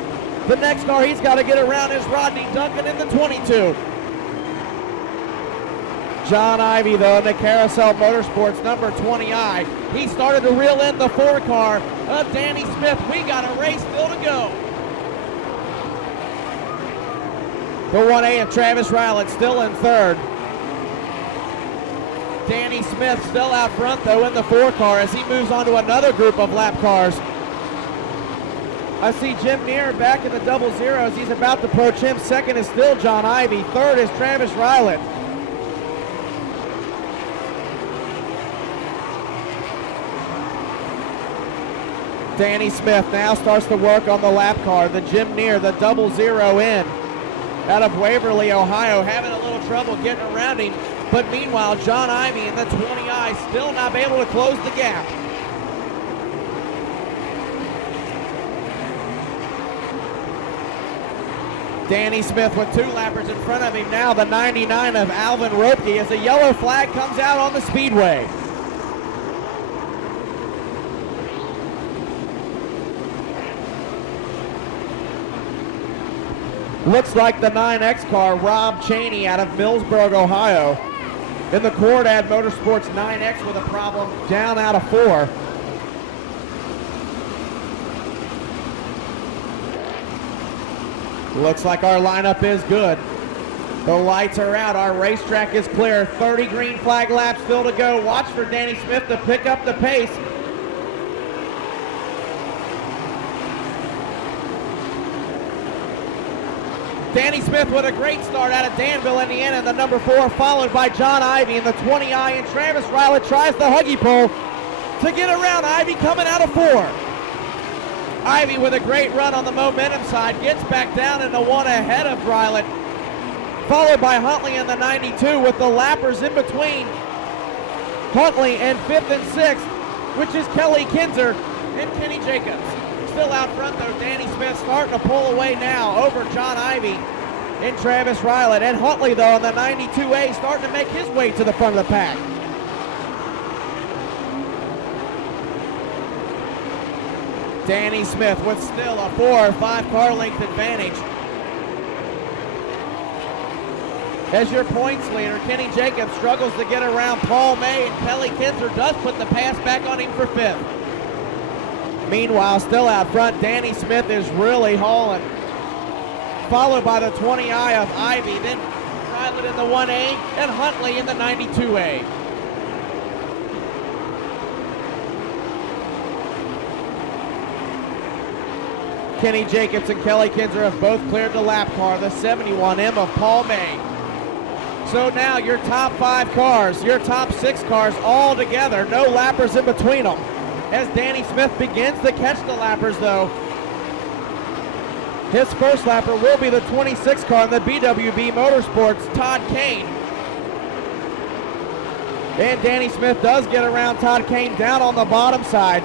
The next car he's got to get around is Rodney Duncan in the 22. John Ivy, though, in the Carousel Motorsports number 20I. He started to reel in the 4 car of Danny Smith. We got a race still to go. The 1A of Travis Rylett still in 3rd. Danny Smith still out front, though, in the 4 car as he moves on to another group of lap cars. I see Jim Neer back in the 00s. He's about to approach him. 2nd is still John Ivy. 3rd is Travis Rylett. Danny Smith now starts to work on the lap car. The Jim Neer, the 00 in out of Waverly, Ohio, having a little trouble getting around him. But meanwhile, John Ivy in the 20I still not able to close the gap. Danny Smith with 2 lappers in front of him now, the 99 of Alvin Ropke, as a yellow flag comes out on the Speedway. Looks like the 9X car, Rob Chaney out of Millsburg, Ohio. In the Cordad Motorsports 9X with a problem, down out of 4. Looks like our lineup is good. The lights are out, our racetrack is clear. 30 green flag laps still to go. Watch for Danny Smith to pick up the pace. Danny Smith with a great start out of Danville, Indiana, in the number 4, followed by John Ivy in the 20I, and Travis Rylett tries the huggy pull to get around Ivy coming out of 4. Ivy with a great run on the momentum side, gets back down into 1 ahead of Rylett, followed by Huntley in the 92 with the lappers in between Huntley and 5th and 6th, which is Kelly Kinzer and Kenny Jacobs. Still out front though, Danny Smith starting to pull away now over John Ivy and Travis Rylett. And Huntley though in the 92A starting to make his way to the front of the pack. Danny Smith with still a 4 or 5 car length advantage. As your points leader, Kenny Jacobs struggles to get around Paul May, and Kelly Kinzer does put the pass back on him for 5th. Meanwhile, still out front, Danny Smith is really hauling, followed by the 20I of Ivy, then Rylett in the 1A, and Huntley in the 92A. Kenny Jacobs and Kelly Kinzer have both cleared the lap car, the 71M of Paul May. So now your top 5 cars, your top 6 cars all together, no lappers in between them. As Danny Smith begins to catch the lappers though. His first lapper will be the 26 car in the BWB Motorsports, Todd Kane. And Danny Smith does get around Todd Kane down on the bottom side.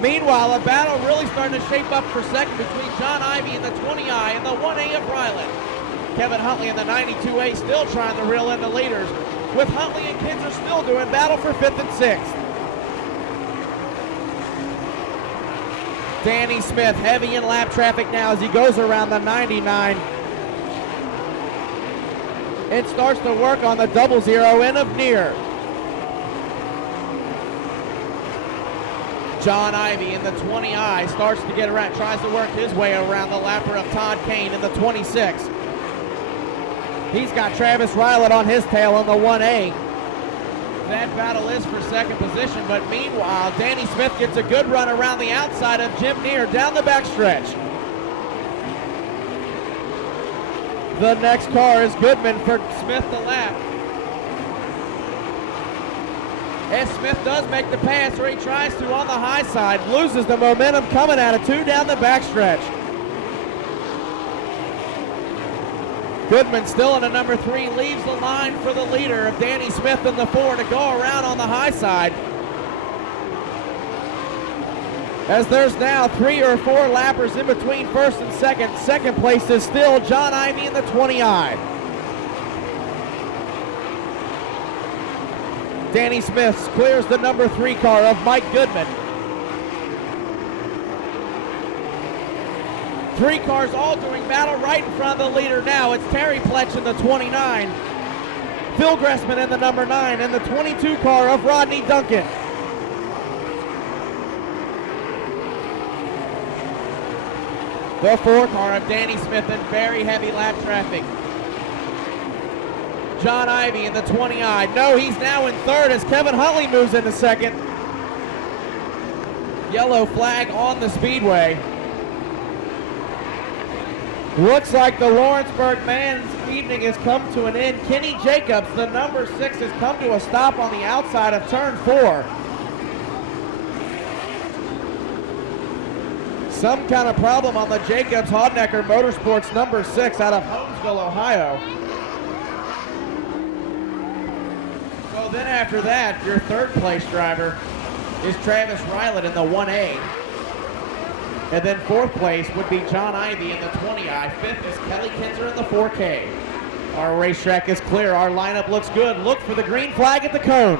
Meanwhile, a battle really starting to shape up for second between John Ivy in the 20I and the 1A of Rylett. Kevin Huntley in the 92A still trying to reel in the leaders, with Huntley and Kinzer still doing battle for 5th and 6th. Danny Smith heavy in lap traffic now as he goes around the 99 and starts to work on the 00 in of near. John Ivy in the 20I starts to get around, tries to work his way around the lapper of Todd Kane in the 26. He's got Travis Rylett on his tail in the 1A. That battle is for second position, but meanwhile, Danny Smith gets a good run around the outside of Jim Neer down the backstretch. The next car is Goodman for Smith to lap. As Smith does make the pass, or he tries to on the high side, loses the momentum coming out of 2 down the backstretch. Goodman still in a number 3, leaves the line for the leader of Danny Smith in the 4 to go around on the high side. As there's now 3 or 4 lappers in between first and second. Second place is still John Ivy in the 20I. Danny Smith clears the number 3 car of Mike Goodman. 3 cars all doing battle right in front of the leader now. It's Terry Pletch in the 29, Phil Gressman in the number 9, and the 22 car of Rodney Duncan. The 4 car of Danny Smith in very heavy lap traffic. John Ivy in the 20I. No, he's now in 3rd as Kevin Huntley moves into 2nd. Yellow flag on the Speedway. Looks like the Lawrenceburg men's evening has come to an end. Kenny Jacobs, the number 6, has come to a stop on the outside of turn 4. Some kind of problem on the Jacobs Hodnecker Motorsports number 6 out of Holmesville, Ohio. So then after that, your 3rd place driver is Travis Rylett in the 1A. And then 4th place would be John Ivy in the 20I. 5th is Kelly Kinzer in the 4K. Our racetrack is clear. Our lineup looks good. Look for the green flag at the cone.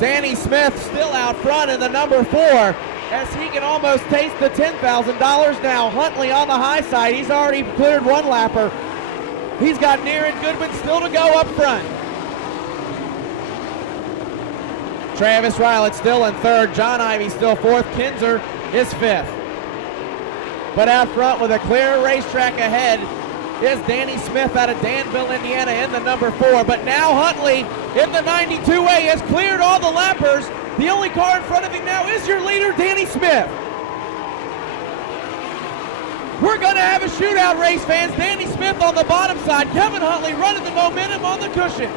Danny Smith still out front in the number 4 as he can almost taste the $10,000 now. Huntley on the high side. He's already cleared 1 lapper. He's got Neer and Goodman still to go up front. Travis Rylett still in 3rd. John Ivy still 4th. Kinzer is 5th. But out front with a clear racetrack ahead is Danny Smith out of Danville, Indiana in the number 4. But now Huntley in the 92A has cleared all the lappers The only car in front of him now is your leader, Danny Smith. We're going to have a shootout, race fans. Danny Smith on the bottom side. Kevin Huntley running the momentum on the cushion.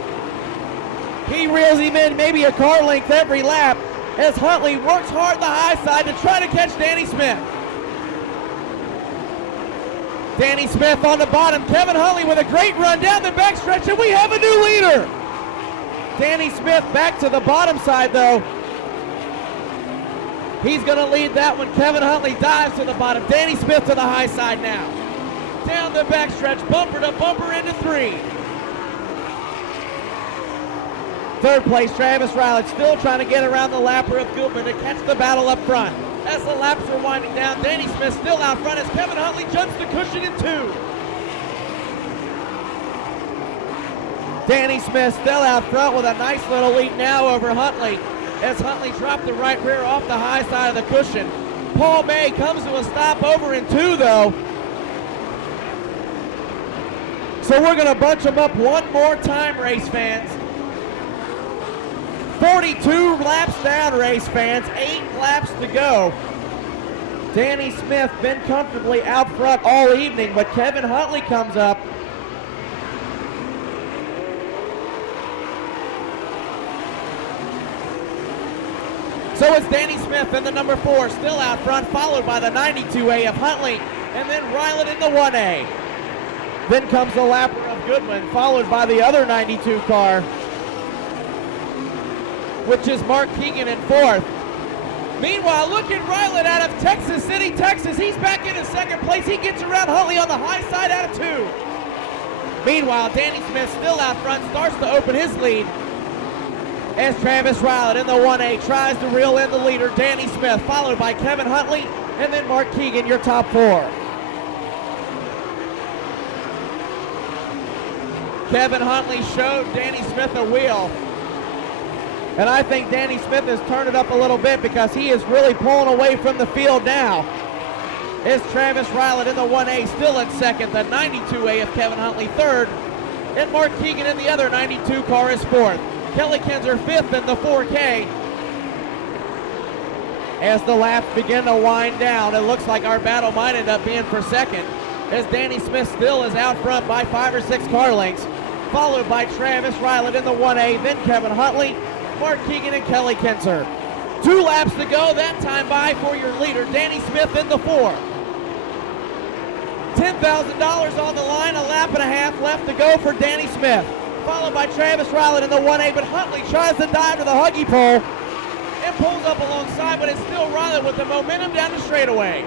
He reels him in maybe a car length every lap as Huntley works hard the high side to try to catch Danny Smith. Danny Smith on the bottom. Kevin Huntley with a great run down the backstretch, and we have a new leader. Danny Smith back to the bottom side, though. He's going to lead that one. Kevin Huntley dives to the bottom. Danny Smith to the high side now. Down the backstretch, bumper to bumper into 3. Third place, Travis Rowlett still trying to get around the lapper of Goodman to catch the battle up front. As the laps are winding down, Danny Smith still out front as Kevin Huntley jumps the cushion in 2. Danny Smith still out front with a nice little lead now over Huntley as Huntley dropped the right rear off the high side of the cushion. Paul May comes to a stop over in 2 though. So we're going to bunch them up one more time, race fans. 42 laps down, race fans, 8 laps to go. Danny Smith been comfortably out front all evening, but Kevin Huntley comes up. So it's Danny Smith in the number 4, still out front, followed by the 92A of Huntley, and then Rylett in the 1A. Then comes the lapper of Goodman, followed by the other 92 car, which is Mark Keegan in 4th. Meanwhile, look at Rylett out of Texas City, Texas. He's back into 2nd place. He gets around Huntley on the high side out of 2. Meanwhile, Danny Smith still out front, starts to open his lead as Travis Rylett in the 1A tries to reel in the leader, Danny Smith, followed by Kevin Huntley, and then Mark Keegan, your top 4. Kevin Huntley showed Danny Smith a wheel. And I think Danny Smith has turned it up a little bit because he is really pulling away from the field now. It's Travis Rylett in the 1A still in 2nd, the 92A of Kevin Huntley 3rd, and Mark Keegan in the other 92 car is 4th. Kelly Kinzer 5th in the 4K. As the laps begin to wind down, it looks like our battle might end up being for 2nd, as Danny Smith still is out front by 5 or 6 car lengths, followed by Travis Rylett in the 1A, then Kevin Huntley, Mark Keegan, and Kelly Kinzer. 2 laps to go, that time by for your leader, Danny Smith in the 4. $10,000 on the line, a lap and a half left to go for Danny Smith, followed by Travis Rylett in the 1A, but Huntley tries to dive to the huggy pole and pulls up alongside, but it's still Rylett with the momentum down the straightaway.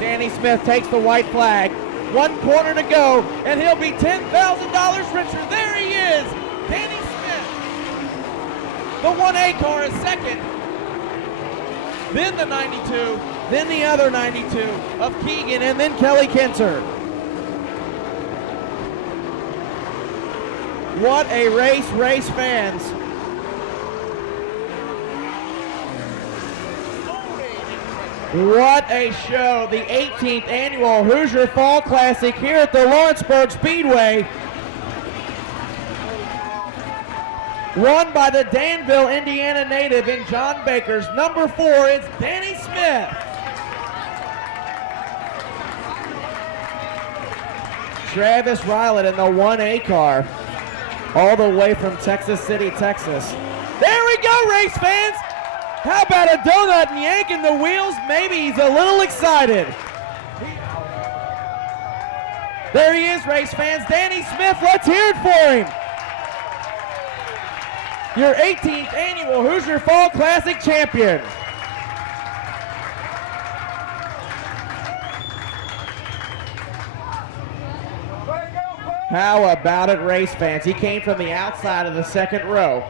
Danny Smith takes the white flag. 1 corner to go, and he'll be $10,000 richer. There he is, Danny Smith. The 1A car is 2nd, then the 92, then the other 92 of Keegan, and then Kelly Kinzer. What a race fans. What a show. The 18th annual Hoosier Fall Classic here at the Lawrenceburg Speedway. Won by the Danville, Indiana native in John Baker's number 4, it's Danny Smith. Travis Rylett in the 1A car, all the way from Texas City, Texas. There we go, race fans. How about a donut and yanking the wheels? Maybe he's a little excited. There he is, race fans. Danny Smith, let's hear it for him. Your 18th annual Hoosier Fall Classic champion. How about it, race fans? He came from the outside of the 2nd row.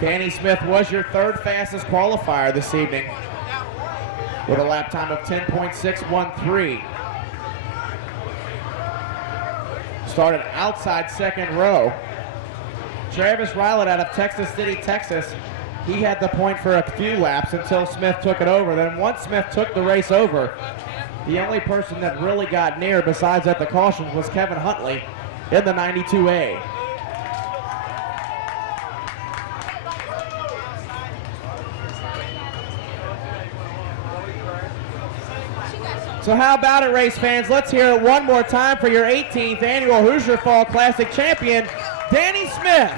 Danny Smith was your 3rd fastest qualifier this evening with a lap time of 10.613. Started outside 2nd row. Travis Rylett out of Texas City, Texas. He had the point for a few laps until Smith took it over. Then once Smith took the race over, the only person that really got near besides at the cautions was Kevin Huntley in the 92A. So how about it, race fans? Let's hear it one more time for your 18th annual Hoosier Fall Classic champion, Danny Smith.